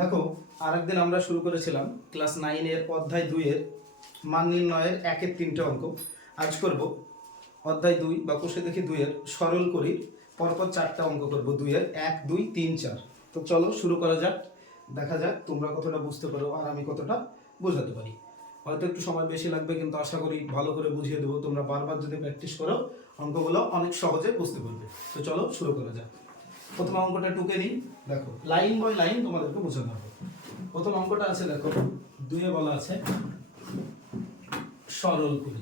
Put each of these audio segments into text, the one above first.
দেখো, আরেকদিন আমরা শুরু করেছিলাম ক্লাস 9 এর অধ্যায় 2 এর মান নির্ণয়ের 1 এর 3টে অঙ্ক। আজ করব অধ্যায় 2 বা কোষে দেখি 2 এর সরল করি পরপর 4টা অঙ্ক করব 2 এর 1 2 3 4। তো চলো শুরু করা যাক, দেখা যাক তোমরা কতটা বুঝতে পারো আর আমি কতটা বোঝাতে পারি। হয়তো একটু সময় বেশি লাগবে, কিন্তু আশা করি ভালো করে বুঝিয়ে দেবো। তোমরা বারবার যদি প্র্যাকটিস করো অঙ্কগুলো অনেক সহজে বুঝতে পারবে। তো চলো শুরু করা যাক। প্রথম অঙ্কটা টুকে নিই। দেখো, লাইন বাই লাইন তোমাদেরকে বোঝানো হবে। প্রথম অঙ্কটা আছে, দেখো 2 বলা আছে সরল করি।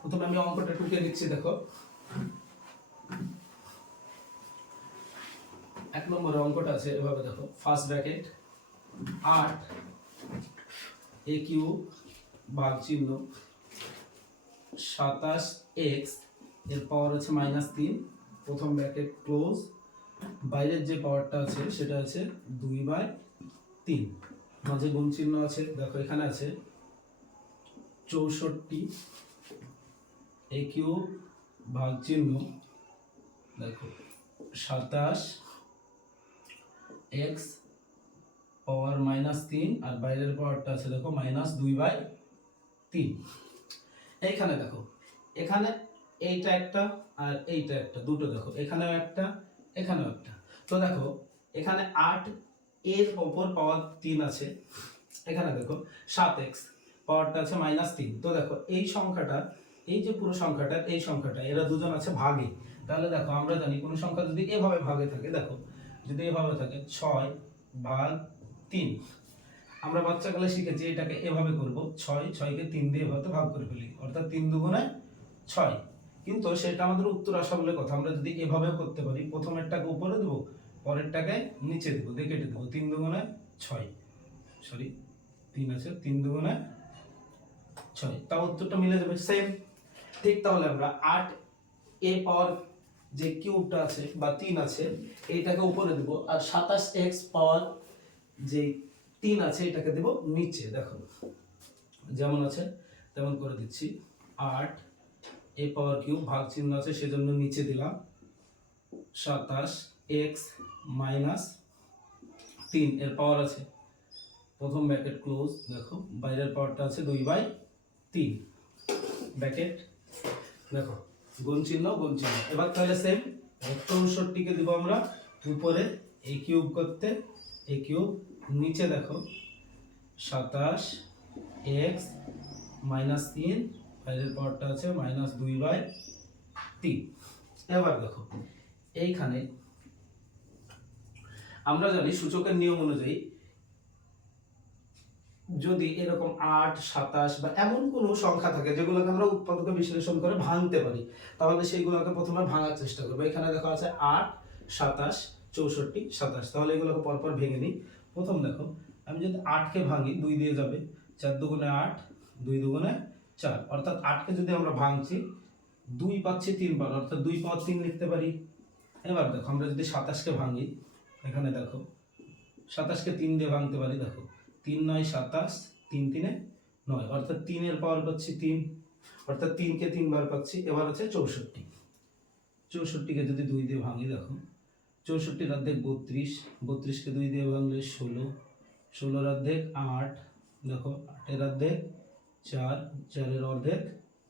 প্রথমে আমি অঙ্কটা টুকে দিচ্ছি। দেখো, 1 নম্বরের অঙ্কটা আছে এভাবে। দেখো, ফার্স্ট ব্র্যাকেট 8 a কিউব ভাগ চিহ্ন 27x এর পাওয়ার আছে -3, প্রথম ব্র্যাকেট ক্লোজ, বাইরের যে পাওয়ারটা আছে সেটা আছে 2/3, মাঝে গুণ চিহ্ন আছে। দেখো এখানে আছে 64 a কিউব ভাগ চিহ্ন, দেখো 27x পাওয়ার -3 আর বাইরের পাওয়ারটা আছে দেখো -2/3। এইখানে দেখো, এখানে এইটা একটা আর এইটা একটা, দুটো দেখো, এখানেও একটা এখানেও একটা। তো দেখো এখানে 8 এর ওপর পাওয়ার 3 আছে, এখানে দেখো 7x পাওয়ারটা আছে -3। তো দেখো এই সংখ্যাটা, এই যে পুরো সংখ্যাটা, এই সংখ্যাটা, এরা দুজন আছে ভাগে। তাহলে দেখো আমরা জানি কোনো সংখ্যা যদি এভাবে ভাগে থাকে, দেখো যদি এভাবে থাকে 6/3, আমরা বাচ্চাকালে শিখেছি এটাকে এভাবে করব, 6 কে 3 দিয়ে এভাবে ভাগ করে ফেলি, অর্থাৎ 3 দুগুণে 6। কিন্তু সেটা আমাদের উত্তর আসা বলে কথা। আমরা যদি এভাবেও করতে পারি, প্রথমেরটাকে উপরে দেব, পরেরটাকে নিচে দেব, দিয়ে কেটে দেবো। 3 দুগুণে 6, সরি 3 আছে, 3 দুগুণে 6, তাও উত্তরটা মিলে যাবে সেম। ঠিক তাহলে আমরা 8 এ পাওয়ার যে কিউবটা আছে বা 3 আছে এইটাকে উপরে দেব, আর 27x পাওয়ার যে 3 আছে এটাকে দেব নিচে। দেখো যেমন আছে তেমন করে দিচ্ছি। 8 এ পাওয়ার কিউব ভাগ চিহ্ন আছে সেজন্য নিচে দিলাম 27x -3 এর পাওয়ার আছে, প্রথম ব্র্যাকেট ক্লোজ, দেখো বাইরের পাওয়ারটা আছে 2/3 ব্র্যাকেট, দেখো গুণ চিহ্ন গুণ চিহ্ন। এবার তাহলে সেম 64 কে দিব আমরা উপরে a কিউব করতে, a কিউব, নিচে দেখো 27x -3, বাইরের পাওয়ারটা আছে -2/3। এবার দেখো এইখানে আমরা জানি সূচকের নিয়ম অনুযায়ী যদি এরকম 8 27 বা এমন কোনো সংখ্যা থাকে যেগুলোকে আমরা উৎপাদকে বিশ্লেষণ করে ভাঙতে পারি, তাহলে সেইগুলোকে প্রথমে ভাঙার চেষ্টা করবো। এখানে দেখো আছে 8 27 64 27, তাহলে এগুলোকে পরপর ভেঙে নিই। প্রথম দেখো, আমি যদি 8 কে ভাঙি 2 দিয়ে যাবে, 4 দুগুণে 8, 2 দুগুণে 4, অর্থাৎ 8 কে যদি আমরা ভাঙছি 2 পাচ্ছি 3 বার, অর্থাৎ 2 পাওয়ার 3 লিখতে পারি। এবার দেখো আমরা যদি 27 কে ভাঙি, এখানে দেখো 27 কে 3 দিয়ে ভাঙতে পারি। দেখো 3 9 27, 3 3 9, অর্থাৎ 3 এর পাওয়ার পাচ্ছি 3, অর্থাৎ 3 কে 3 বার পাচ্ছি। এবার আছে 64, 64 কে যদি 2 দিয়ে ভাঙি, দেখো 64 এর অর্ধেক 32, 32 কে 2 দিয়ে ভাঙলে 16, 16 এর অর্ধেক 8, দেখো 8 এর অর্ধেক 4, 4 এর অর্ধেক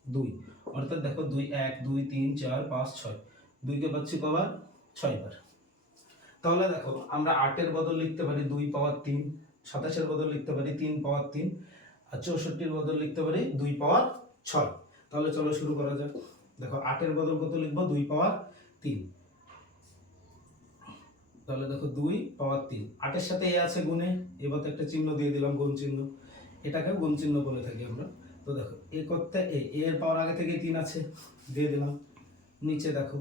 2, অর্থাৎ দেখো 2 1 2 3 4 5 6, 2 কে পাচ্ছি কবার 6 বার। তাহলে দেখো আমরা 8 এর বদল লিখতে পারি 2 পাওয়ার 3, 27 এর বদল লিখতে পারি 3 পাওয়ার 3, আর 64 এর বদল লিখতে পারি 2 পাওয়ার 6। তাহলে চলো শুরু করা যাক। দেখো 8 এর বদল কত লিখবো, 2 পাওয়ার 3। তাহলে দেখো 2 পাওয়ার 3, 8 এর সাথে এ আছে গুণে, এবার একটা চিহ্ন দিয়ে দিলাম গুণ চিহ্ন, এটাকে গুণ চিহ্ন বলে থাকি আমরা। তো দেখো এ করতে এর পাওয়ার আগে থেকে 3 আছে, দিয়ে দিলাম। নিচে দেখো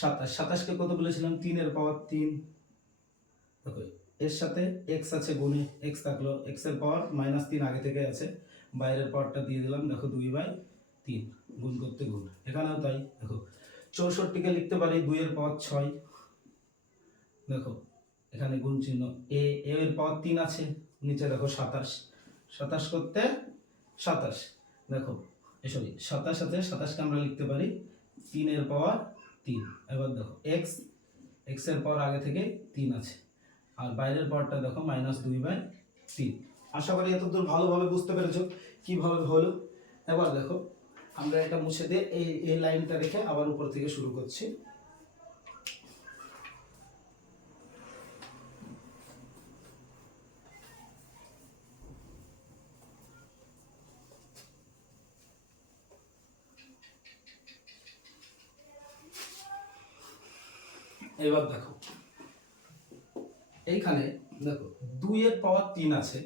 27, 27 কে কত বলেছিলাম, 3 এর পাওয়ার 3, দেখো এর সাথে x আছে গুণে, x থাকলো, x এর পাওয়ার -3 আগে থেকে আছে, বাইরের পাওয়ারটা দিয়ে দিলাম। দেখো 2/3, গুণ করতে গুণ, এখানেও তাই। দেখো 64 কে লিখতে পারি 2 এর পাওয়ার 6, দেখো এখানে গুণ চিহ্ন, এর পাওয়ার 3 আছে, নিচে দেখো 27, 27 করতে 27, দেখো সরি 27 আছে, 27 কে আমরা লিখতে পারি 3 এর পাওয়ার 3। এবার দেখো এক্স, এক্স এর পাওয়ার আগে থেকে 3 আছে, আর বাইরের পাওয়ারটা দেখো -2/3। আশা করি এতদূর ভালোভাবে বুঝতে পেরেছো কিভাবে হলো। এবার দেখো আমরা এটা মুছে দিয়ে এই লাইনটা রেখে আবার উপর থেকে শুরু করছি। এবার দেখো এইখানে দেখো 2 এর পাওয়ার 3 আছে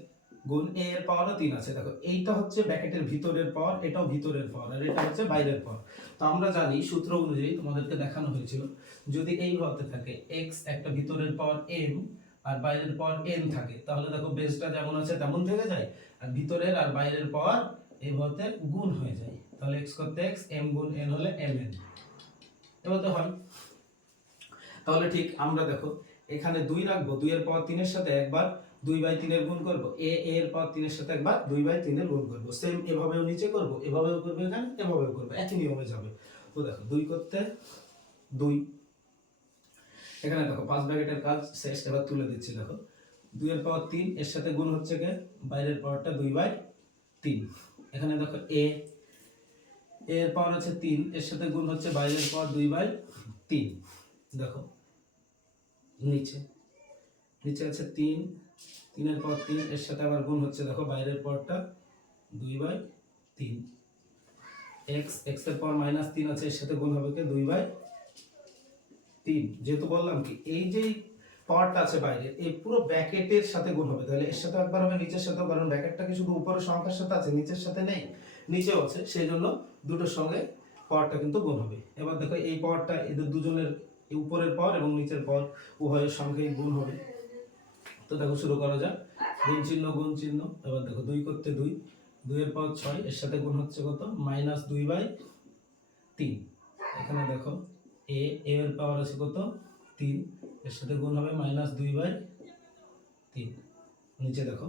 গুণ a এর পাওয়ারও 3 আছে। দেখো এইটা হচ্ছে ব্র্যাকেটের ভিতরের পাওয়ার, এটাও ভিতরের পাওয়ার, আর এটা হচ্ছে বাইরের পাওয়ার। তো আমরা জানি সূত্র অনুযায়ী তোমাদেরকে দেখানো হয়েছিল, যদি এই হতে থাকে x একটা ভিতরের পাওয়ার m আর বাইরের পাওয়ার n থাকে, তাহলে দেখো বেসটা যেমন আছে তেমন থেকে যায়, আর ভিতরের আর বাইরের পাওয়ার এই হতে গুণ হয়ে যায়। তাহলে x করতে x, m গুণ n হলে mn। এবার তো হয়। তাহলে ঠিক আমরা দেখো এখানে 2 রাখবো, 2 এর পাওয়ার 3 এর সাথে একবার 2/3 এর গুণ করব, a এর পাওয়ার 3 এর সাথে একবার 2/3 এর গুণ করব। সেম এভাবেও নিচে করব, এভাবেও করব, এখানে এভাবেও করব, একই নিয়মে যাবে। তো দেখো 2 করতে 2, এখানে দেখো 5 ব্র্যাকেটের কাজ শেষ। এবার তুলে দিচ্ছি। দেখো 2 এর পাওয়ার 3 এর সাথে গুণ হচ্ছে কে বাইরের পাওয়ারটা 2/3। এখানে দেখো a এর পাওয়ার আছে 3, এর সাথে গুণ হচ্ছে বাইরের পাওয়ার 2/3। দেখো নিচে আছে 3, 3 এর পাওয়ার 3 এর সাথে আবার গুণ হচ্ছে দেখো বাইরের পাওয়ারটা 2/3। x এর পাওয়ার -3 আছে, এর সাথে গুণ হবে কে 2/3। যেহেতু বললাম কি এই যে পাওয়ারটা আছে বাইরে, এই পুরো ব্র্যাকেটের সাথে গুণ হবে, তাহলে এর সাথে একবার হবে, নিচের সাথেও, কারণ ব্র্যাকেটটা কি শুধু উপরের সংখ্যার সাথে আছে, নিচের সাথে নেই, নিচেও আছে, সেই জন্য দুটোর সঙ্গে পাওয়ারটা কিন্তু গুণ হবে। এবার দেখো এই পাওয়ারটা এদের দুজনের, উপরের পাওয়ার এবং নিচের পাওয়ার উভয়ের সংখ্যায় গুণ হবে। তো দেখো শুরু করা যাক, গুণ চিহ্ন গুণ চিহ্ন। এবার দেখো 2 করতে 2, 2 এর পাওয়ার 6 এর সাথে গুণ হচ্ছে কত -2/3। এখানে দেখো a এর পাওয়ার আছে কত 3, এর সাথে গুণ হবে -2/3। নিচে দেখো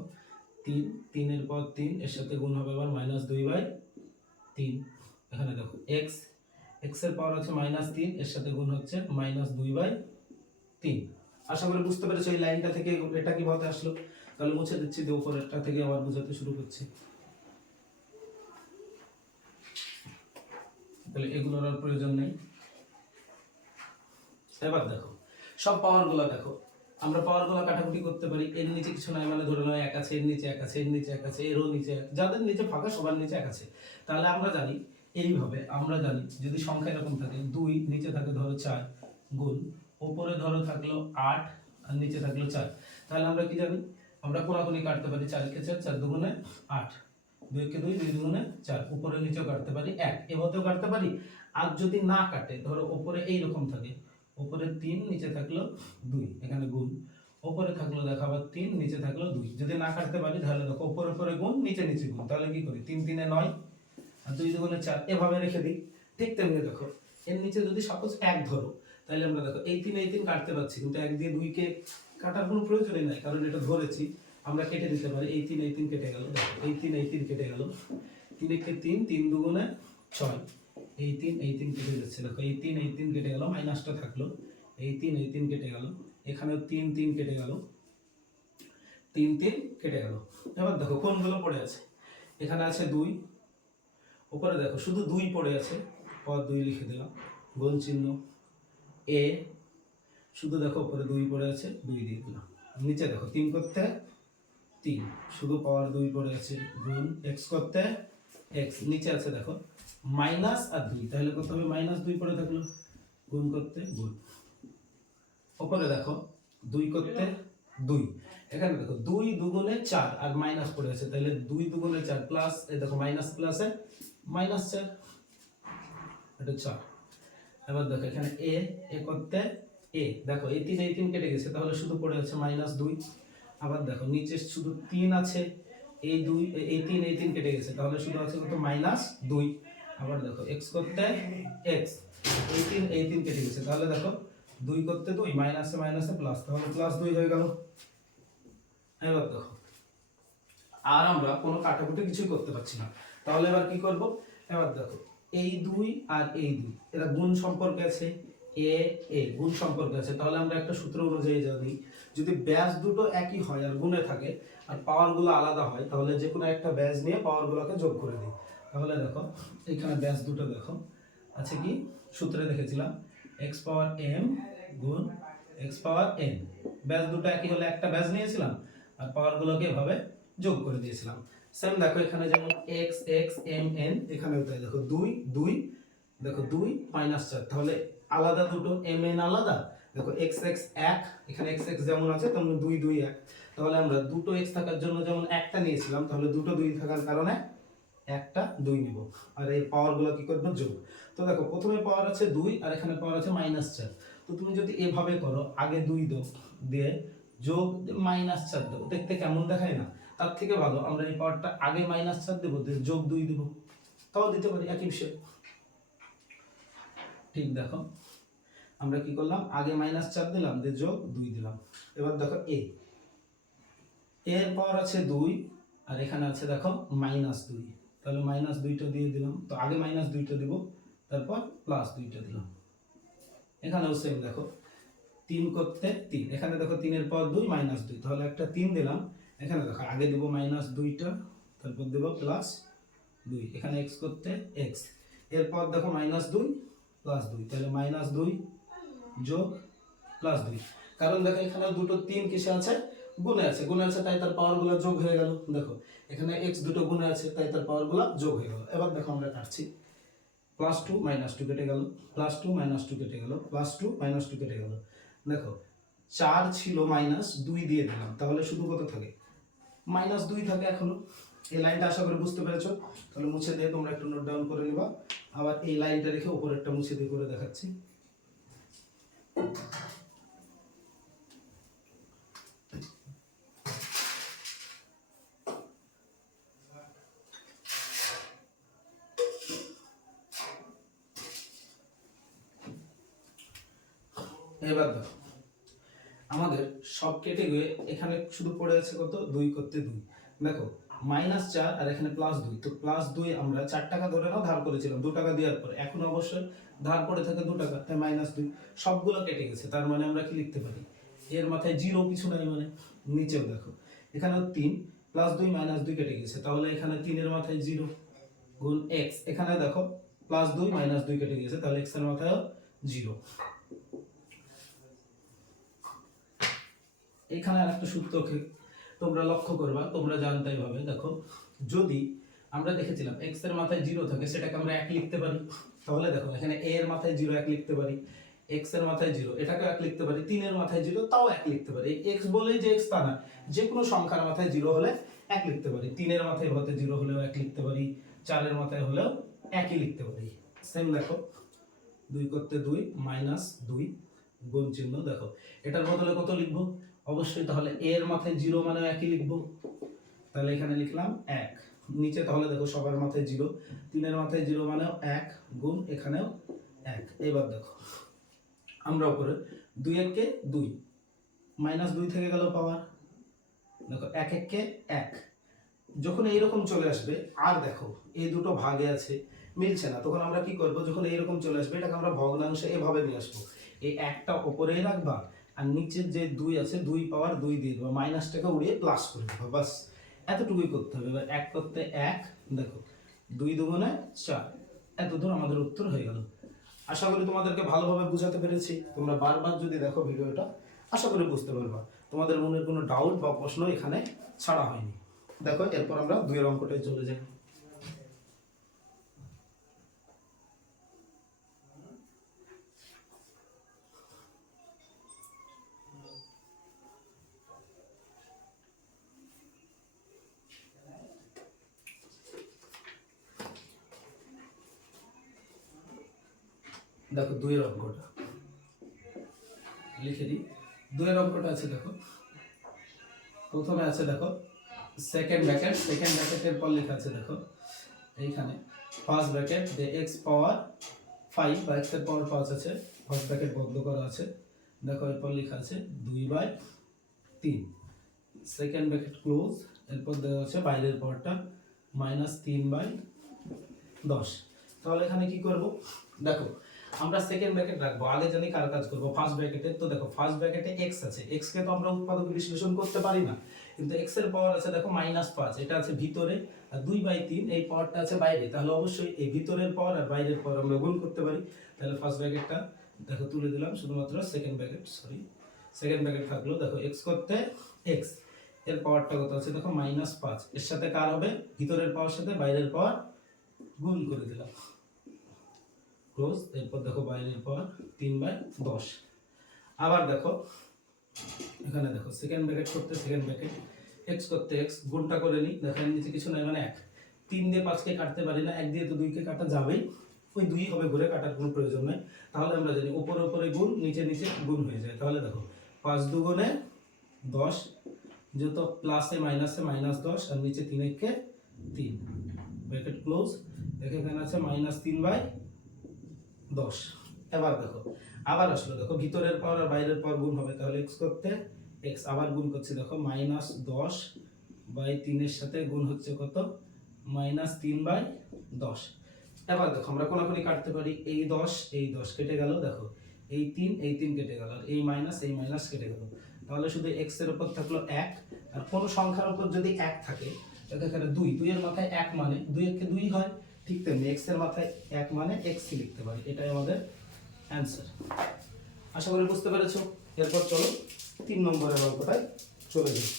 3 এর পাওয়ার 3 এর সাথে গুণ হবে আবার -2/3। এখানে দেখো x এর পাওয়ার আছে -3, এর সাথে গুণ হচ্ছে -2/3। আশা করি বুঝতে পেরেছো এই লাইনটা থেকে এটা কিভাবে আসলো। তাহলে মুছে দিচ্ছি, দিয়ে উপরেরটা থেকে আবার বোঝাতে শুরু করছি। তাহলে এগুলোর আর প্রয়োজন নেই। এবার দেখো সব পাওয়ারগুলো দেখো, আমরা পাওয়ারগুলো কাটাকুটি করতে পারি। এর নিচে কিছু নাই মানে ধরে নাও 1 আছে, এর নিচে 1 আছে, এর নিচে 1 আছে, এরও নিচে, যাদের নিচে ফাঁকা সবার নিচে 1 আছে। তাহলে আমরা জানি এইভাবে, আমরা জানি যদি সংখ্যা এরকম থাকে 2, নিচে থাকে ধরো 4, গুণ উপরে ধরো থাকলো 8 আর নিচে থাকলো 4, তাহলে আমরা কি জানি, আমরা কোনাকুনি কাটতে পারি। 4 কে 4, 4 দুগুণে 8, 2 কে 2, 2 দুগুণে 4, উপরে নিচেও কাটতে পারি 1, এভাবেও কাটতে পারি। আর যদি না কাটে, ধরো উপরে এই রকম থাকে, উপরে 3 নিচে থাকলো 2, এখানে গুণ, উপরে থাকলো দেখো আবার 3 নিচে থাকলো 2, যদি না কাটতে পারি তাহলে দেখো উপরে উপরে গুণ, নিচে নিচে গুণ, তাহলে কি করি 3 3 এ 9 আর 2 দুগুণে 4, এভাবে রেখে দিই। ঠিক তেমনি দেখো এর নিচে যদি সাপোজ 1 ধরো, তাহলে আমরা দেখো এই 3 কাটতে পারছি, কিন্তু 1 দিয়ে 2 কে কাটার কোনো প্রয়োজনই নাই, কারণ এটা ধরেছি। আমরা কেটে দিতে পারি, এই 3 কেটে গেল, দেখো এই 3 কেটে গেল, 3 একে 3, 3 দুগুণে 6, এই 3 কেটে যাচ্ছে। দেখো এই 3 কেটে গেল, মাইনাসটা থাকলো, এই 3 কেটে গেল, এখানেও 3 কেটে গেল, 3 কেটে গেল। এবার দেখো কোনগুলো পড়ে আছে, এখানে আছে 2, উপরে দেখো শুধু 2 পড়ে আছে, পদ 2 লিখে দিলাম, গুণ চিহ্ন a, শুধু দেখো উপরে 2 পড়ে আছে, 2 দিয়ে দিলাম। নিচে দেখো 3 করতে 3, শুধু পাওয়ার 2 পড়ে আছে, গুণ x করতে x, নিচে আছে দেখো মাইনাস আর 2, তাহলে কত হবে -2 পড়ে থাকলো, গুণ করতে গুণ। উপরে দেখো 2 করতে 2, এখানে দেখো 2 দুগুণে 4 আর মাইনাস পড়ে আছে, তাহলে 2 দুগুণে 4 প্লাস, এই দেখো মাইনাস প্লাসে -4, এটা 4। এবার দেখো এখানে a করতে a, দেখো এই 3 কেটে গেছে, তাহলে শুধু পড়ে আছে -2। আবার দেখো নিচে শুধু 3 আছে, এই 2 এই 3 কেটে গেছে, তাহলে শুধু আছে কত -2। আবার দেখো x করতে x, এই 3 কেটে গেছে, তাহলে দেখো 2 করতে 2, মাইনাসে মাইনাসে প্লাস, তাহলে +2 হয়ে গেল। এবার দেখো আর আমরা কোনো কাটাকুটি কিছু করতে পারছি না, তাহলে এবার কি করব, এবার দেখো এই 2 আর এই 2 এরা গুণ সম্পর্কে আছে, এ এ গুণ সম্পর্ক আছে, তাহলে আমরা একটা সূত্র অনুযায়ী জানি যদি ব্যাস দুটো একই হয় আর গুণে থাকে আর পাওয়ারগুলো আলাদা হয়, তাহলে যে কোনো একটা ব্যাস নিয়ে পাওয়ারগুলোকে যোগ করে দিই। তাহলে দেখো এখানে ব্যাস দুটো দেখো আছে কি, সূত্রে দেখেছিলাম এক্স পাওয়ার এম গুণ এক্স পাওয়ার এন। ব্যাস দুটো একই হলে একটা ব্যাস নিয়েছিলাম আর পাওয়ারগুলোকে এভাবে যোগ করে দিয়েছিলাম। সেম দেখো এখানে যেমন এক্স এক্স এম এন, এখানেও তাই দেখো 2 2, দেখো 2 মাইনাস 4, তাহলে আলাদা দুটো এম এন আলাদা। দেখো এক্স এক্স এক, এখানে এক্স এক্স যেমন আছে তেমন 2 2 1, তাহলে আমরা দুটো এক্স থাকার জন্য যেমন একটা নিয়েছিলাম, তাহলে দুটো 2 থাকার কারণে একটা 2 নিব। আর এই পাওয়ারগুলো কি করব, যোগ। তো দেখো প্রথমে পাওয়ার আছে 2 আর এখানে পাওয়ার আছে -4। তো তুমি যদি এভাবে করো, আগে 2 দাও দিয়ে যোগ -4 দাও, দেখতে কেমন দেখায় না? তার থেকে ভালো আমরা এই পাওয়ারটা আগে -4 দেব দিয়ে যোগ 2 দেব, তাও দিতে পারি, একই বিষয়। ঠিক দেখো আমরা কি করলাম, আগে -4 দিলাম দিয়ে যোগ 2 দিলাম। এবার দেখো এর পাওয়ার আছে 2 আর এখানে আছে দেখো -2, তাহলে -2টা দিয়ে দিলাম। তো আগে -2টা দিব, তারপর +2টা দিলাম। এখানেও সেম দেখো 3 করতে 3, এখানে দেখো 3 এর পাওয়ার 2 -2, তাহলে একটা 3 দিলাম। এখানে দেখো আগে দেব -2টা, তারপর দেব +2, এখানে x করতে x, এর পাওয়ার দেখো -2 +2, তাহলে -2 যোগ +2। কারণ দেখো এখানে দুটো 3 কিসে আছে, গুণে আছে, গুণে আছে তাই তার পাওয়ারগুলো যোগ হয়ে গেল। দেখো এখানে x দুটো গুণে আছে তাই তার পাওয়ারগুলো যোগ হয়ে গেল। এবার দেখো আমরা কাটছি, +2 -2 কেটে গেল, +2 -2 কেটে গেল, +2 -2 কেটে গেল। দেখো 4 ছিল -2 দিয়ে দিলাম, তাহলে শুধু কত থাকে, -2 থাকে এখনো। এই লাইনটা আশা করি বুঝতে পেরেছো, তাহলে মুছে দিয়ে তোমরা একটু নোট ডাউন করে নিবা। আবার এই লাইনটা রেখে উপরেরটা মুছে দিয়ে করে দেখাচ্ছি। এবার দেখো আমাদের সব কেটে গিয়ে এখানে শুধু পড়ে আছে কত, 2 করতে 2। দেখো -4 আর এখানে +2, তো +2 আমরা 4 টাকা ধরে নাও ধার করেছিলাম 2 টাকা দেওয়ার পর, এখন অবশ্যই ধার পড়ে থাকে 2 টাকা, তাই -2 সবগুলো কেটে গেছে। তার মানে আমরা কি লিখতে পারি, এর মাথায় 0 কিছু নাই, মানে নিচেও দেখো এখানে 3 +2 -2 কেটে গেছে, তাহলে এখানে 3 এর মাথায় 0 গুণ x, এখানে দেখো +2 -2 কেটে গেছে, তাহলে x এর মাথায়ও 0। এখানে আরেকটা সূত্রকে তোমরা লক্ষ্য করবা, তোমরা জানতেই হবে। দেখো যদি আমরা দেখেছিলাম x এর মাথায় 0 থাকে সেটাকে আমরা 1 লিখতে পারি, তাহলে দেখো এখানে a এর মাথায় 0 1 লিখতে পারি, x এর মাথায় 0 এটাকে 1 লিখতে পারি, 3 এর মাথায় 0 তাও 1 লিখতে পারি। x বলেই যে x তা না, যে কোনো সংখ্যার মাথায় 0 হলে 1 লিখতে পারি, 3 এর মাথায় 0 হলেও 1 লিখতে পারি, 4 এর মাথায় হলেও 1ই লিখতে পারি। সেম দেখো 2 করতে 2 -2 গুণ চিহ্ন, দেখো এটার বদলে কত লিখবো, অবশ্যই তাহলে a এর মাথায় 0 মানে 1ই লিখবো, তাহলে এখানে লিখলাম 1। নিচে তাহলে দেখো সবার মাথায় 0, 3 এর মাথায় 0 মানে 1 গুণ এখানেও 1। এবার দেখো আমরা উপরে 2 1 কে 2, -2 থেকে গেল পাওয়ার, দেখো 1 1 কে 1, যখন এইরকম চলে আসবে আর দেখো এই দুটো ভাগে আছে মিলছে না, তখন আমরা কি করব, যখন এইরকম চলে আসবে এটাকে আমরা ভগ্নাংশে এভাবে নিয়ে আসবো, এই একটা উপরেই রাখবা আর নিচের যে 2 আছে 2 পাওয়ার 2 দিয়ে দেবো, মাইনাসটাকে উড়িয়ে প্লাস করে দেবো, বাস এতটুকুই করতে হবে। এবার 1 করতে 1, দেখো 2 দুগুণে 4, এতদূর আমাদের উত্তর হয়ে গেল। আশা করি তোমাদেরকে ভালোভাবে বুঝাতে পেরেছি। তোমরা বারবার যদি দেখো ভিডিওটা আশা করি বুঝতে পারবা, তোমাদের মনের কোনো ডাউট বা প্রশ্ন এখানে ছাড়া হয়নি। দেখো এরপর আমরা 2 এর অঙ্কটায় চলে যাই। দেখো 2 এর অঙ্কটা লিখে দিই। 2 এর অঙ্কটা আছে দেখো, প্রথমে আছে দেখো সেকেন্ড ব্র্যাকেটের পর লেখা আছে দেখো এইখানে ফার্স্ট ব্র্যাকেট যে x পাওয়ার 5 বা x এর পাওয়ার 5 আছে, ফার্স্ট ব্র্যাকেট বন্ধ করা আছে। দেখো এরপর লেখা আছে 2/3, সেকেন্ড ব্র্যাকেট ক্লোজ, এরপর দেওয়া আছে বাইরের পাওয়ারটা -3/10। তাহলে এখানে কি করব, দেখো আমরা সেকেন্ড ব্র্যাকেট রাখবো, আগে জানি কার কাজ করবো ফার্স্ট ব্র্যাকেটে। তো দেখো ফার্স্ট ব্র্যাকেটে x আছে, x কে তো আমরা উৎপাদক বিশ্লেষণ করতে পারি না, কিন্তু x এর পাওয়ার আছে দেখো -5, এটা আছে ভিতরে, আর 2/3 এই পাওয়ারটা আছে বাইরে, তাহলে অবশ্যই এই ভিতরের পাওয়ার আর বাইরের পাওয়ার আমরা গুণ করতে পারি। তাহলে ফার্স্ট ব্র্যাকেটটা দেখো তুলে দিলাম, শুধুমাত্র সেকেন্ড ব্র্যাকেট থাকলো। দেখো x করতে x এর পাওয়ারটা কত আছে দেখো -5, এর সাথে কার হবে ভিতরের পাওয়ার সাথে বাইরের পাওয়ার গুণ করে দিলাম, ক্লোজ। এরপর দেখো বাইরের পাওয়ার 3/10। আবার দেখো এখানে দেখো সেকেন্ড ব্র্যাকেট করতে সেকেন্ড ব্র্যাকেট, x করতে x গুণটা করে নিই। দেখো এর নিচে কিছু নাই মানে 1, 3 দিয়ে 5 কে কাটতে পারি না, 1 দিয়ে তো 2 কে কাটা যাবেই, ওই 2 হবে, ঘুরে কাটার কোনো প্রয়োজন নেই। তাহলে আমরা জানি উপরে উপরে গুণ, নিচে নিচে গুণ হয়ে যায়। তাহলে দেখো 5 দুগুণে 10, যেহেতু প্লাসে মাইনাসে -10, আর নিচে 3 কে 3, ব্র্যাকেট ক্লোজ। দেখো এখানে আছে -3/10। এবার দেখো আবার আসলে দেখো ভিতরের পাওয়ার আর বাইরের পাওয়ার গুণ হবে, তাহলে x করতে x আবার গুণ করছি, দেখো -10/3 এর সাথে গুণ হচ্ছে কত -3/10। এবার দেখো আমরা কোনাকুনি কাটতে পারি, এই 10 কেটে গেল, দেখো এই 3 কেটে গেল, আর এই মাইনাস কেটে গেল। তাহলে শুধু x এর উপর থাকলো 1, আর কোন সংখ্যার উপর যদি 1 থাকে, এখানে 2 এর মাথায় 1 মানে 2 এর কে 2 হয়, ঠিক তেমনি x এর মাথায় 1 মানে x লিখতে পারি। এটাই আমাদের অ্যানসার। আশা করি বুঝতে পেরেছো। এরপর চলো 3 নম্বরের অঙ্কটায় চলে যাই।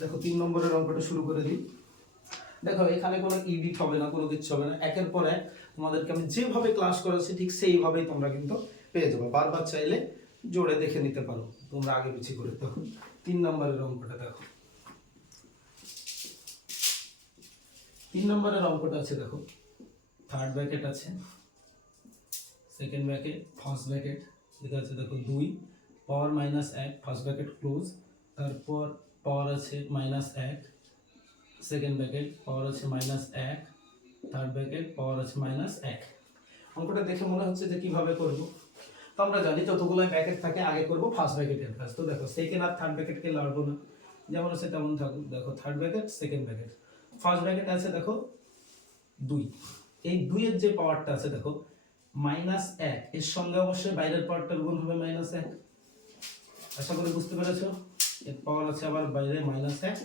দেখো 3 নম্বরের অঙ্কটা শুরু করে দিই। দেখো এখানে কোনো ইডিট হবে না, কোনো কিছু হবে না, একের পর এক তোমাদেরকে আমি যেভাবে ক্লাস করাচ্ছি ঠিক সেইভাবেই তোমরা কিন্তু পেয়ে যাবে। বারবার চাইলে জোড়ে দেখে নিতে পারো তোমরা আগে পিছিয়ে করে। দেখো 3 নম্বরের অঙ্কটা দেখো, 3 নম্বরের অঙ্কটা আছে দেখো, থার্ড ব্র্যাকেট আছে, সেকেন্ড ব্র্যাকেট, ফার্স্ট ব্র্যাকেট, এটা আছে দেখো 2 পাওয়ার -1, ফার্স্ট ব্র্যাকেট ক্লোজ, তারপর পাওয়ার আছে -1, সেকেন্ড ব্র্যাকেট পাওয়ার আছে -1, থার্ড ব্র্যাকেট পাওয়ার আছে -1। অঙ্কটা দেখে মনে হচ্ছে যে কিভাবে করব, তো আমরা জানি যতগুলো ব্র্যাকেট থাকে আগে করব ফার্স্ট ব্র্যাকেটের কাজ। তো দেখো সেকেন্ড আর থার্ড ব্র্যাকেটকে লাড়বো না, যেমন আছে তেমন থাকুক। দেখো third bracket second bracket, first bracket আছে দেখো 2, এই 2 এর যে পাওয়ারটা আছে দেখো -1, এর সঙ্গে অবশ্যই বাইরের পাওয়ারটার গুণ হবে -1। আশা করি বুঝতে পেরেছো। এর পাওয়ার আছে আবার বাইরে -1,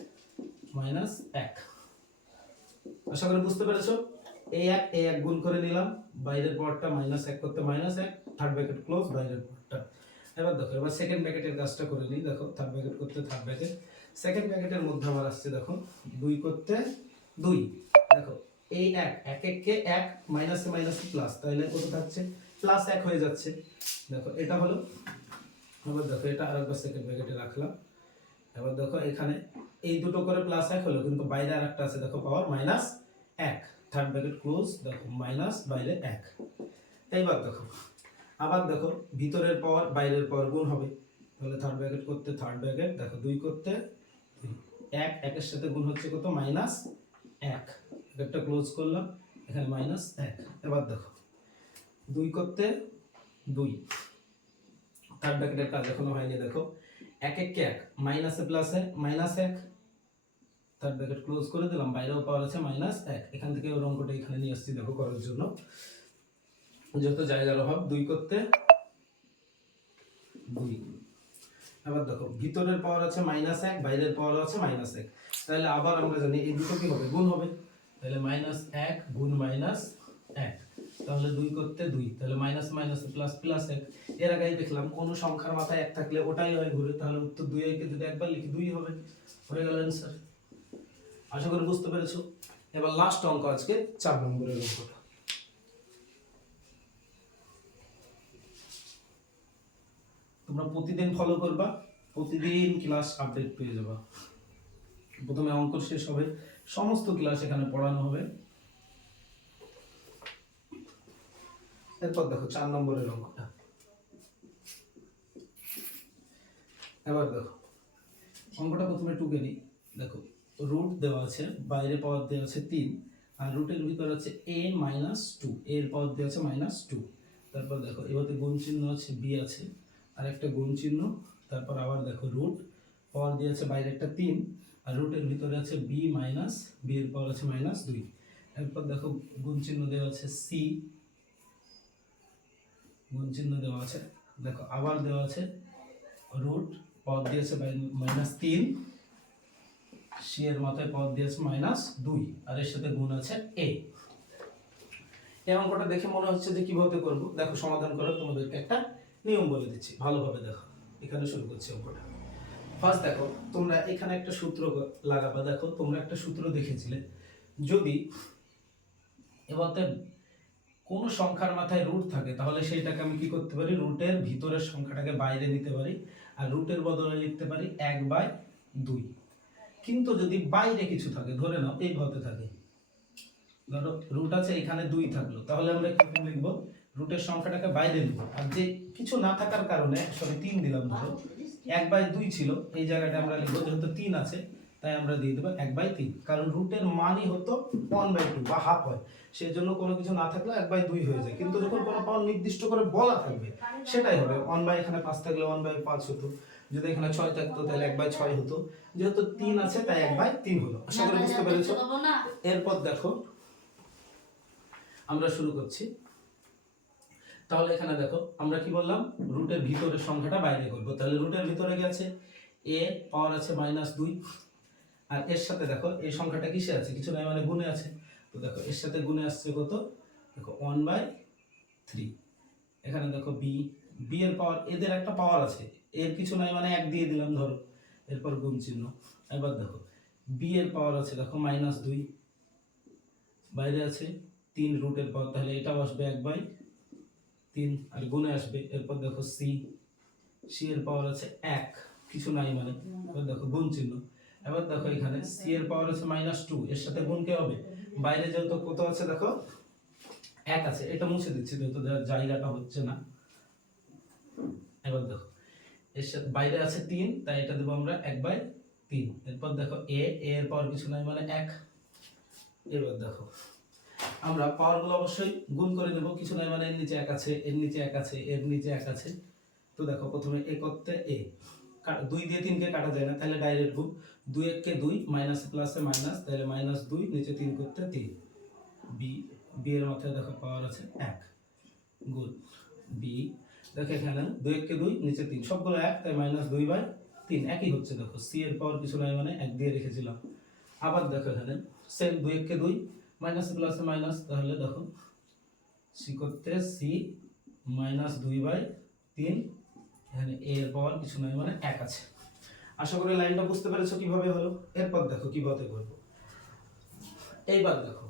-1। আশা করি বুঝতে পেরেছো। এই এক গুণ করে নিলাম, বাইরের পাওয়ারটা -1 করতে -1, থার্ড ব্র্যাকেট ক্লোজ, বাইরের পাওয়ারটা। এবার দেখো এবার সেকেন্ড ব্র্যাকেটের কাজটা করে নিই। দেখো থার্ড ব্র্যাকেট করতে থার্ড ব্র্যাকেট, সেকেন্ড ব্র্যাকেটের মধ্যে আমার আসছে দেখো 2 করতে 2। দেখো এই 1 কে 1 মাইনাসে মাইনাসে প্লাস, তাহলে কত থাকছে +1 হয়ে যাচ্ছে। দেখো এটা হলো। এবার দেখো এটা আরেকবার সেকেন্ড ব্র্যাকেটে রাখলাম। এবার দেখো এখানে এই দুটো করে +1 হলো, কিন্তু বাইরে আরেকটা আছে দেখো পাওয়ার -1, থার্ড ব্র্যাকেট ক্লোজ, দেখো মাইনাস বাইরে 1। এইবার দেখো আবার দেখো ভিতরের পাওয়ার বাইরের পাওয়ার গুণ হবে, তাহলে থার্ড ব্র্যাকেট করতে থার্ড ব্র্যাকেট, দেখো 2 করতে 1, 1 এর সাথে গুণ হচ্ছে কত -1, একটা ক্লোজ করলাম, এখানে -1। এবার দেখো 2 করতে 2, থার্ড ব্র্যাকেটের কাজ এখনো হয়নি। দেখো 1 কে 1 মাইনাসে প্লাসে -1, থার্ড ব্র্যাকেট ক্লোজ করে দিলাম, বাইরেও পাওয়ার আছে -1। এখান থেকে ওর অঙ্কটা এখানে নিয়ে আসছি দেখো করার জন্য, যত জায়গার অভাব। 2 করতে 2। এবার দেখো ভিতরের পাওয়ার আছে -1, বাইরের পাওয়ার আছে -1, তাহলে আবার আমরা জানি এই দুটো কি হবে গুণ হবে, তাহলে -1 গুণ -1, তাহলে 2 করতে 2, তাহলে মাইনাস মাইনাসে প্লাস +1। এর আগেই দেখলাম কোন সংখ্যার মাথায় 1 থাকলে ওটাই হয় ঘুরে, তাহলে উত্তর 2 কে যদি একবার লিখি 2 হবে, হয়ে গেল অ্যানসার। আশা করি বুঝতে পেরেছো। এবার লাস্ট অঙ্ক আজকে 4 নম্বরের অঙ্কটা। তোমরা প্রতিদিন ফলো করবা, প্রতিদিন ক্লাস আপডেট পেয়ে যাবা। প্রথমে অঙ্ক শেষ হবে, সমস্ত ক্লাস এখানে পড়ানো হবে। এরপর দেখো 4 নম্বরের অঙ্কটা। এবার দেখো অঙ্কটা প্রথমে টুকে নিই। দেখো রুট দেওয়া আছে, বাইরে পাওয়ার দেওয়া আছে 3, আর রুটের ভিতর আছে a - 2, এর পাওয়ার দেওয়া আছে -2। তারপর দেখো এবারে গুণ চিহ্ন আছে, বি আছে, আর একটা গুণ চিহ্ন, তারপর আবার দেখো রুট, পাওয়ার দিয়ে আছে বাইরে একটা 3, আর রুটের ভিতরে আছে বি মাইনাস, বি এর পাওয়ার আছে -2। এরপর দেখো গুণ চিহ্ন দেওয়া আছে সি, গুণ চিহ্ন দেওয়া আছে, দেখো আবার দেওয়া আছে রুট, পাওয়ার দিয়েছে -3, সি এর মাথায় পাওয়ার দিয়েছে -2, আর এর সাথে গুণ আছে এ। এই অঙ্কটা দেখে মনে হচ্ছে যে কিভাবে করব, দেখো সমাধান করার তোমাদেরকে একটা নিয়ম বলে দিচ্ছি, ভালোভাবে দেখো। এখানে শুরু করছি অঙ্কটা। ফার্স্ট দেখো তোমরা এখানে একটা সূত্র লাগাবা। দেখো তোমরা একটা সূত্র দেখেছিলে, যদি এবারে কোন সংখ্যার মাথায় রুট থাকে তাহলে সেইটাকে আমি কি করতে পারি, রুটের ভিতরের সংখ্যাটাকে বাইরে নিতে পারি, আর রুটের বদলে লিখতে পারি 1/2। কিন্তু যদি বাইরে কিছু থাকে, ধরে নাও এইভাবে থাকে, ধরো রুট আছে এখানে 2 থাকলো, তাহলে আমরা কিভাবে লিখবো, রুটের সংখ্যাটাকে বাইরে নিব, আর যে কিছু না থাকার কারণে, সরি 3 দিলাম, ধরো 1/2 ছিল, এই জায়গাটা আমরা লিখবো, যেহেতু 3 আছে তাই আমরা দিয়ে দেবো 1/3, কারণ রুটের মানই হতো 1/2 বা হাফ হয়, সেই জন্য কোনো কিছু না থাকলে 1/2 হয়ে যায়। কিন্তু যখন কোনো পাওয়ার নির্দিষ্ট করে বলা থাকবে সেটাই হবে, 1/, এখানে 5 থাকলে 1/5 হতো, যদি এখানে 6 থাকতো তাহলে 1/6 হতো, যেহেতু 3 আছে তাই 1/3 হলো। আশা করি বুঝতে পেরেছো। এরপর দেখো আমরা শুরু করছি। তাহলে এখানে দেখো আমরা কি বললাম, রুটের ভিতরের সংখ্যাটা বাইরে করব। তাহলে রুটের ভিতরে কি আছে, এ পাওয়ার আছে -2, আর এর সাথে দেখো এই সংখ্যাটা কিসে আছে, কিছু নাই মানে গুণে আছে, তো দেখো এর সাথে গুণে আসছে কত, দেখো 1/3। এখানে দেখো বি, বি এর পাওয়ার, এদের একটা পাওয়ার আছে, এর কিছু নাই মানে 1 দিয়ে দিলাম ধরো, এরপর গুণ চিহ্ন। এবার দেখো বি এর পাওয়ার আছে দেখো -2, বাইরে আছে 3 রুটের পাওয়ার, তাহলে এটাও আসবে 1/3, আর গুণে আসবে। এরপর দেখো সি, সি এর পাওয়ার আছে 1, কিছু নাই মানে, এবার দেখো গুণ চিহ্ন। এবার দেখো এখানে সি এর পাওয়ার আছে -2, এর সাথে গুণ কে হবে, বাইরে যেহেতু কত আছে দেখো 1 আছে, এটা মুছে দিচ্ছি যেহেতু জায়গাটা হচ্ছে না। এবার দেখো এর সাথে বাইরে আছে 3, তাই এটা দেবো আমরা 1/3। এরপর দেখো এ এর পাওয়ার কিছু নাই মানে 1। এবার দেখো আমরা পাওয়ার গুলো অবশ্যই গুণ করে নেব, কিছু নাই মানে এর নিচে 1 আছে, এর নিচে 1 আছে, এর নিচে 1 আছে। তো দেখো প্রথমে এ করতে এ, 2 দিয়ে 3 কে কাটা যায় না, তাহলে ডাইরেক্ট গুণ, 2 1 কে 2, মাইনাস প্লাসে মাইনাস, তাহলে -2, নিচে 3 করতে 3, বি, বি এর মাথায় দেখো পাওয়ার আছে 1, গুণ বি, দেখো এখানে 2 1 কে 2, নিচে 3, সবগুলো 1, তাই -2/3 একই হচ্ছে। দেখো সি এর পাওয়ার কিছু নাই মানে 1 দিয়ে রেখেছিলাম। আবার দেখো এখানে সেম 2 1 কে 2, মাইনাস প্লাসে মাইনাস, তাহলে দেখো সি করতে সি -2/3, এখানে এ এর পাওয়ার কিছু নাই মানে 1 আছে। আশা করি লাইনটা বুঝতে পেরেছো কিভাবে হলো। এরপর দেখো কিভাবে করব। এইবার দেখো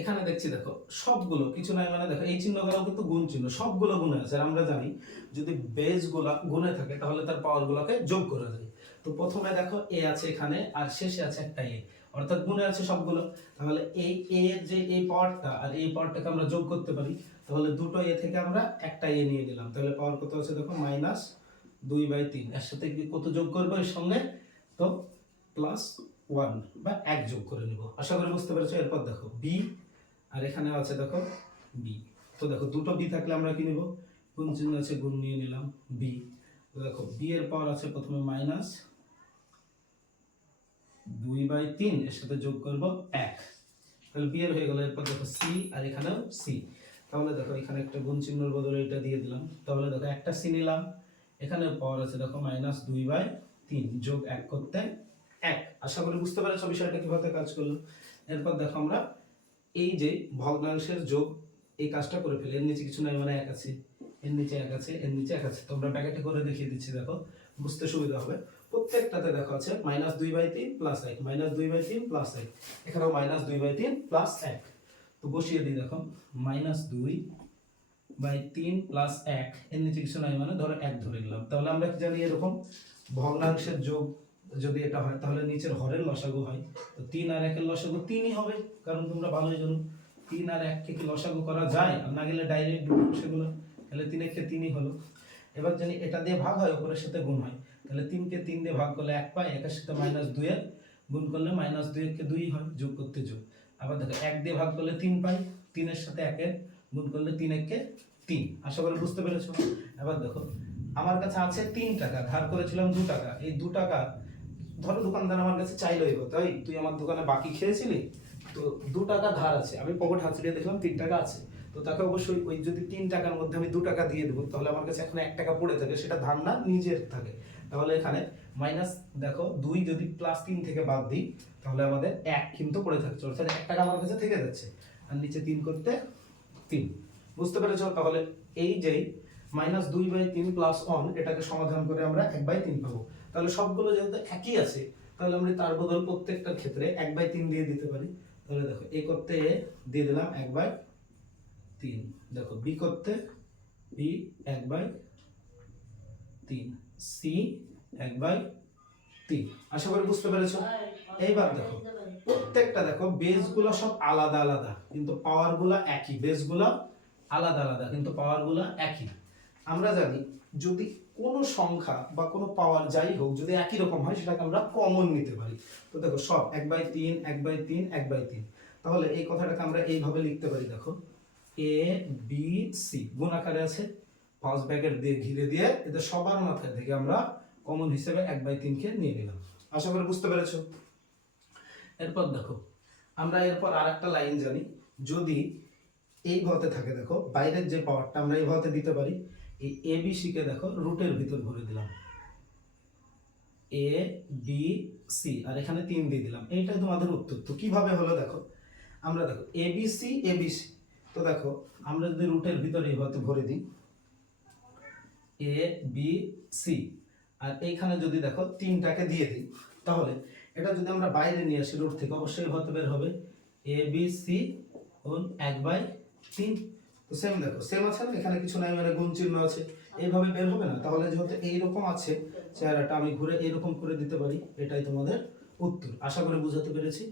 এখানে দেখছি, দেখো সবগুলো কিছু নাই মানে, দেখো এই চিহ্নগুলো কিন্তু গুণ চিহ্ন, সবগুলো গুণে আছে, আর আমরা জানি যদি বেসগুলো গুণে থাকে তাহলে তার পাওয়ারগুলোকে যোগ করা যায়। তো প্রথমে দেখো এ আছে এখানে, আর শেষে আছে একটা এ, অর্থাৎ গুণে আছে সবগুলো, তাহলে এই এ এর যে এই পাওয়ারটা আর এই পাওয়ারটাকে আমরা যোগ করতে পারি, তাহলে দুটো এ থেকে আমরা একটা এ নিয়ে নিলাম, তাহলে পাওয়ার কত আছে দেখো -2/3, এর সাথে কত যোগ করবো এর সঙ্গে, তো +1 বা 1 যোগ করে নিব। আশা করি বুঝতে পেরেছো। এরপর দেখো বি, আর এখানে আছে দেখো বি, তো দেখো দুটো বি থাকলে আমরা কি নিব, গুণ চিহ্ন আছে, গুণ নিয়ে নিলাম বি। তো দেখো বি এর পাওয়ার আছে প্রথমে -2/3, এর সাথে যোগ করব 1, তাহলে বি এর হয়ে গেল। এরপর দেখো সি, আর এখানেও সি, তাহলে দেখো এখানে একটা গুণ চিহ্নের বদলে এটা দিয়ে দিলাম, তাহলে দেখো একটা সি নিলাম, এখানে পাওয়ার আছে দেখো -2/3, যোগ 1 করতে 1। আশা করি বুঝতে পেরেছো বিষয়টা কিভাবে কাজ করলো। এরপর দেখো আমরা এই যে ভগ্নাংশের যোগ, এই কাজটা করে ফেলি, এর নিচে কিছু নাই মানে 1 আছে, এর নিচে 1 আছে, এর নিচে 1 আছে, তোমরা ব্র্যাকেটে করে দেখিয়ে দিচ্ছি, দেখো বুঝতে সুবিধা হবে। প্রত্যেকটাতে দেখো আছে -2/3 + 1, -2/3 + 1, এখানেও -2/3 + 1। তো বসিয়ে দিই, দেখো -2/3 + 1, এর নিচে কিছু নাই মানে ধরো 1 ধরে নিলাম। তাহলে আমরা কি জানি, এরকম ভগ্নাংশের যোগ যদি এটা হয় তাহলে নিচের হরের লসাগু হয়, তো 3 আর 1 এর লসাগু 3ই হবে, কারণ তোমরা ভালোই জানো 3 আর 1 কে কি লসাগু করা যায়, আর না গেলে ডাইরেক্ট সেগুলো, তাহলে 3 1 কে 3ই হলো। এবার জানি এটা দিয়ে ভাগ হয়, উপরের সাথে গুণ হয়, তাহলে 3 কে 3 দিয়ে ভাগ করলে 1 পাই, 1 এর সাথে -2 এর গুণ করলে -2 কে 2 হয়, যোগ করতে যোগ। আবার দেখো 1 দিয়ে ভাগ করলে 3 পাই, 3 এর সাথে 1 এর গুণ করলে 3 একে 3। আশা করি বুঝতে পেরেছো। এবার দেখো আমার কাছে আছে 3 টাকা, ধার করেছিলাম 2 টাকা। এই 2 টাকা ধরো দোকানদার আমার কাছে চাইলো এই তাই তুই আমার দোকানে বাকি খেয়েছিলি, তো 2 টাকা ধার আছে, আমি পকেট হাতড়িয়ে দেখলাম 3 টাকা আছে, তো তাকে অবশ্যই ওই যদি 3 টাকার মধ্যে আমি 2 টাকা দিয়ে দেবো, তাহলে আমার কাছে এখন 1 টাকা পড়ে থাকে, সেটা ধার না নিজের থাকে। তাহলে এখানে মাইনাস দেখো 2 যদি প্লাস 3 থেকে বাদ দিই তাহলে আমাদের 1 কিন্তু পড়ে থাকছে, অর্থাৎ 1 টাকা আমার কাছে থেকে যাচ্ছে। আর নিচে 3 করতে 3। বুঝতে পেরেছো? তাহলে এই যে -2/3 প্লাস 1 এটাকে সমাধান করে আমরা 1/3 পাবো। তাহলে সবগুলো যেহেতু একই আছে তাহলে আমরা তার বদল প্রত্যেকটার ক্ষেত্রে 1/3 দিয়ে দিতে পারি। তাহলে দেখো এ করতে এ দিয়ে দিলাম 1/3, দেখো বি করতে বি 1/3, সি 1/3। আশা করি বুঝতে পেরেছো। এইবার দেখো প্রত্যেকটা দেখো বেসগুলো সব আলাদা আলাদা কিন্তু পাওয়ারগুলো একই, বেসগুলো আলাদা আলাদা কিন্তু পাওয়ারগুলো একই। আমরা জানি যদি কোনো সংখ্যা বা কোনো পাওয়ার যাই হোক যদি একই রকম হয় সেটাকে আমরা কমন নিতে পারি। তো দেখো সব 1/3 1/3 1/3, তাহলে এই কথাটাকে আমরা এইভাবে লিখতে পারি। দেখো এ বি সি গুণ আকারে আছে, ফার্স্ট ব্র্যাকেট দিয়ে ঘিরে দিয়ে এদের সবার মাথায় থেকে আমরা কমন হিসেবে 1/3 কে নিয়ে নিলাম। আশা করি বুঝতে পেরেছো। এরপর দেখো আমরা এরপর আরেকটা লাইন জানি, যদি এই ভাবে থাকে দেখো বাইরের যে পাওয়ারটা আমরা এই ভাবে দিতে পারি। এই এ বি সি কে দেখো রুটের ভিতর ভরে দিলাম, এ বি সি আর এখানে 3 দিয়ে দিলাম, এইটাই তোমাদের উত্তর। তো কিভাবে হলো দেখো, আমরা দেখো এ বি সি, তো দেখো আমরা যদি রুটের ভিতর এইভাবে ভরে দিই এ বি সি আর এইখানে যদি দেখো 3টাকে দিয়ে দিই, তাহলে এটা যদি আমরা বাইরে নিয়ে আসি রুট থেকে অবশ্যই হতে বের হবে এ বি সি গুণ 1/3। তো সেম দেখো সেম আছে না, এখানে কিছু নাই মানে গুণ চিহ্ন আছে, এইভাবে বের হবে না। তাহলে যেহেতু এইরকম আছে চেহারাটা আমি ঘুরে এইরকম করে দিতে পারি, এটাই তোমাদের উত্তর। আশা করি বুঝাতে পেরেছি।